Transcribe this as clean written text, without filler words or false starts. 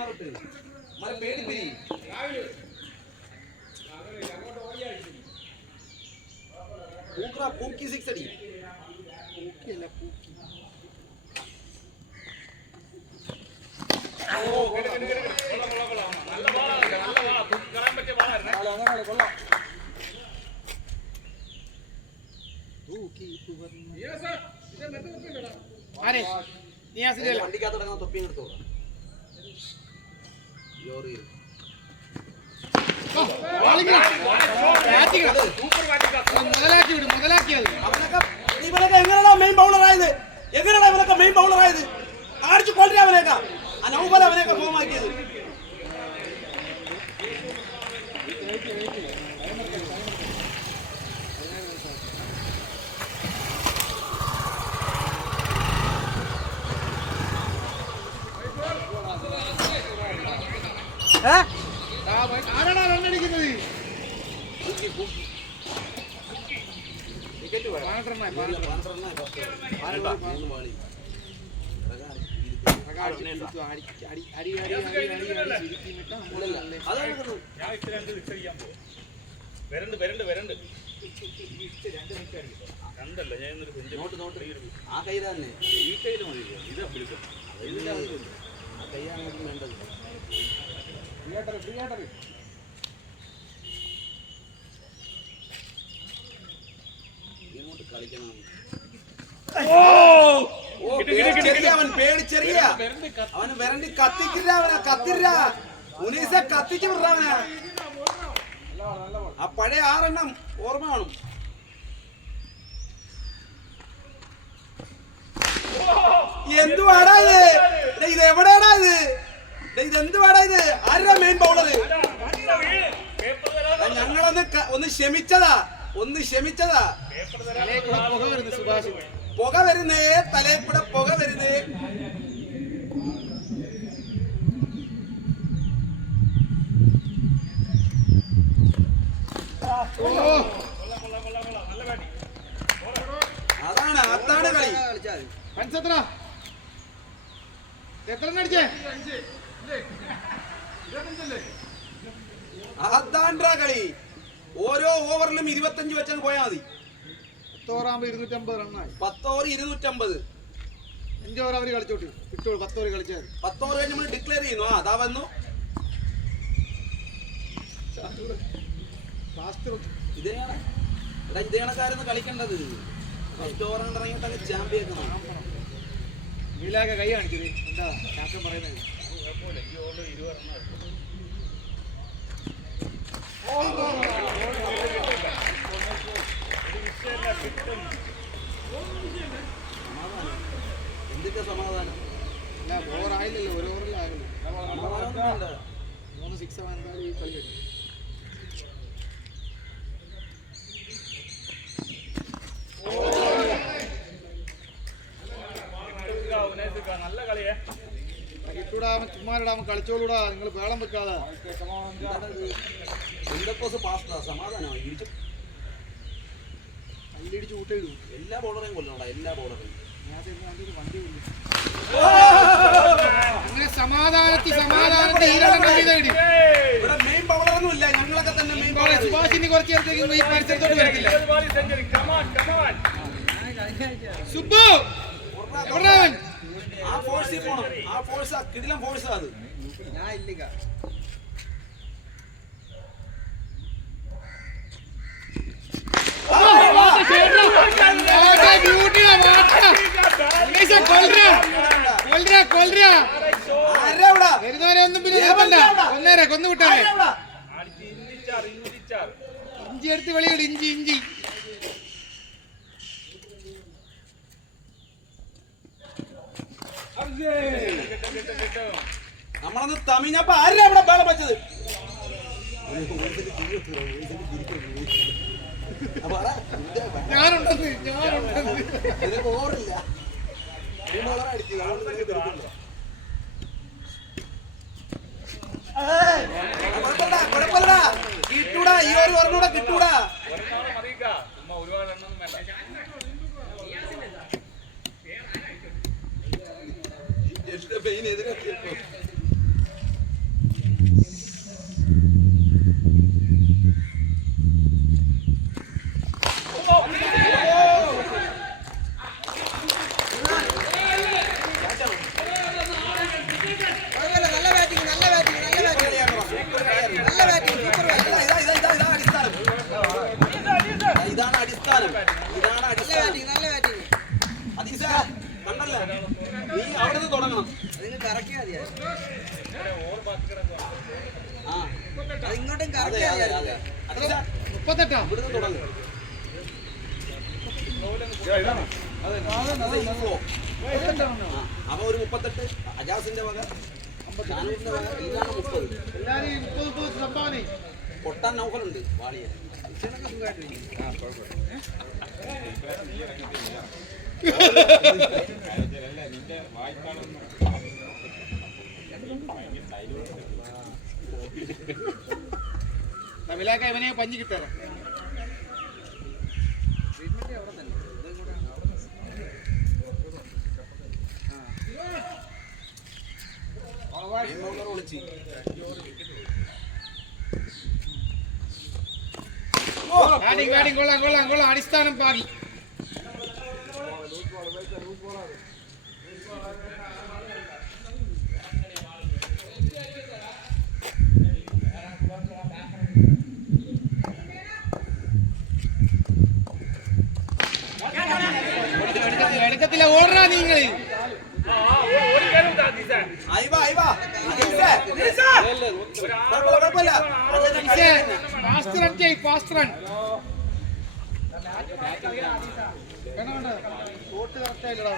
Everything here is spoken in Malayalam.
മാറട്ടെ മര പേടിപ്പിരി പൂക്ക പൂക്കി 6 അടി പൂക്കിയല്ല പൂക്കി ഓ കൊള്ളാം നല്ല ബാളാണ് തൂക്കി കളയാൻ പറ്റിയ ബാളായിരുന്നു അങ്ങനെ കൊള്ളാം തൂക്കി തുവർന്നു യെസ് ഇത് മെത്ത കൊടുക്കണ്ടടാ ആരെ നീ ആസിലെ വണ്ടിക്കകത്ത് കിടക്കുന്ന തൊപ്പിയും എടുത്തോ യോറി എങ്ങനെയാ മെയിൻ ബൗളർ ആയത് അടിച്ചു കൊള്ളി അവനേക്കാ ആ നൗബൽ അവനേക്കാ ഫോം ആക്കിയത് ആരാടാ റണ്ണടിക്കുന്നത് ആ കൈ തന്നെ ഈ കയ്യിൽ മതി ഇത് ആ കൈയാണ് വേണ്ടത് കളിക്കണം അവൻ പേടിച്ചെറിയ അവന് വരണ്ടി കത്തിക്കില്ല അവനെ കത്തില്ല ഉനീസ കത്തിച്ചു വിട അവനെ ആ പഴയ 6 എണ്ണം ഓർമ്മ കാണും എന്തുവാടാ ഇത് എവിടെയാടാ ഇതെന്തുവാടാ ഇത് ആരാ മെയിൻ ബൗളറ് ഞങ്ങളൊന്ന് ക്ഷമിച്ചതാ പുക വരുന്നേ തലയിൽ കൂടെ പുക വരുന്നേ അതാണ് കളി അതാണ്ടാ കളി ഓരോ ഓവറിലും 25 വെച്ചങ്ങ് പോയാൽ മതി 10 ഓവറാകുമ്പോ 250 റണ്ണായി 10 ഓവർ 250 5 ഓവർ അവര് കളിച്ചോട്ട് കിട്ടുള്ളൂ 10 ഓവർ കളിച്ചാൽ 10 ഓവർ കഴിഞ്ഞ് നമ്മൾ ഡിക്ലെയർ ചെയ്യുന്നു അതാ വന്നു ഇതേ കണക്കായിരുന്നു കളിക്കേണ്ടത് 10 ഓവർ ഇറങ്ങിയിട്ടൊക്കെ ചാമ്പ്യൻ വീലാകെ കൈ കാണിച്ചത് എന്താ ക്യാപ്റ്റൻ പറയുന്നത് എന്തൊക്കെ സമാധാനം ഓവർ ആയില്ലല്ലോ ഒരു ഓവറിലാകില്ല 3 6 എന്തായാലും ഈ കളി കിട്ടും നല്ല കളിയേ കിട്ടൂടാ ചുമ്മാടാ കളിച്ചോളൂടാ നിങ്ങൾ വേളം വെക്കാതെ സമാധാനം കല്ലിടിച്ച് കൂട്ടിയിടും എല്ലാ ബോളറേയും കൊല്ലണോടാ എല്ലാ ബോളറേയും അങ്ങനെ സമാധാനത്തിൽ ഇവിടെ മെയിൻ ബൗളറൊന്നും ഇല്ല ഞങ്ങളൊക്കെ തന്നെ മെയിൻ ബൗളർ സുഭാഷിന് കുറച്ച് നേരത്തേക്ക് ഈ പരിസരത്തോട്ട് വരത്തില്ല സുബു ആ ഫോഴ്സിൽ പോണം ആ ഫോഴ്സ് കിടിലം ഫോഴ്സ് അത് ഞാൻ ഇല്ല ഒന്നേരെ കൊന്നുവിട്ടാലേ ഇഞ്ചി എടുത്ത് വെളിയോട് ഇഞ്ചി നമ്മളൊന്ന് തമിഞ്ഞപ്പോ ആരാ ഇവിടെ ബേളം വെച്ചത് ഓറില്ല കുഴപ്പമില്ലടാ കിട്ടൂടാ ഈ ഒരു പറഞ്ഞൂടാ കിട്ടൂടാ ആ ഇങ്ങോട്ടും കറക്റ്റ് ഇവിടുന്ന് തുടങ്ങും. അപ്പൊ ഒരു 38 അജാസിന്റെ വക, ഷാനൂറിന്റെ വക, ഇതാണ് 30. പൊട്ടാൻ നൗഫലുണ്ട് വാളിയെ. തമിഴാക്ക ഇവനെ പഞ്ഞി കിട്ടാറ കൊള്ളാം അടിസ്ഥാനം പാകി. എടുക്കത്തില്ല, ഓടാ നിങ്ങൾ. ഫാസ്റ്റ് റൺ വേണ്ട, കോട്ട് കറക്റ്റ് ആയില്ലടാ.